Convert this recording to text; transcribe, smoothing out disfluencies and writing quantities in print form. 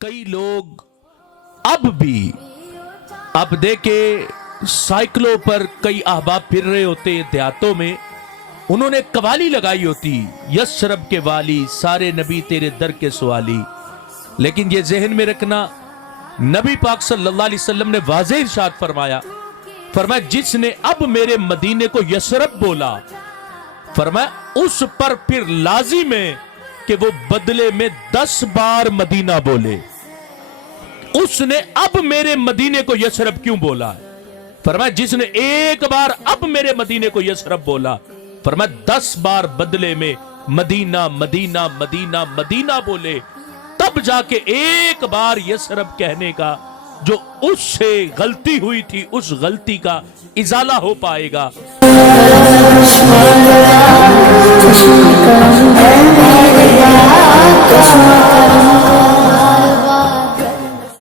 کئی لوگ اب بھی اب دیکھے سائیکلوں پر کئی احباب پھر رہے ہوتے دیہاتوں میں، انہوں نے قوالی لگائی ہوتی، یسرب کے والی سارے نبی تیرے در کے سوالی. لیکن یہ ذہن میں رکھنا، نبی پاک صلی اللہ علیہ وسلم نے واضح ارشاد فرمایا جس نے اب میرے مدینے کو یسرب بولا، فرمایا اس پر پھر لازم ہے کہ وہ بدلے میں 10 بار مدینہ بولے. اس نے اب میرے مدینے کو یسرب کیوں بولا؟ فرمایا جس نے ایک بار اب میرے مدینے کو یسرب بولا، فرمایا 10 بار بدلے میں مدینہ مدینہ مدینہ مدینہ بولے، تب جا کے ایک بار یسرب کہنے کا جو اس سے غلطی ہوئی تھی اس غلطی کا ازالہ ہو پائے گا.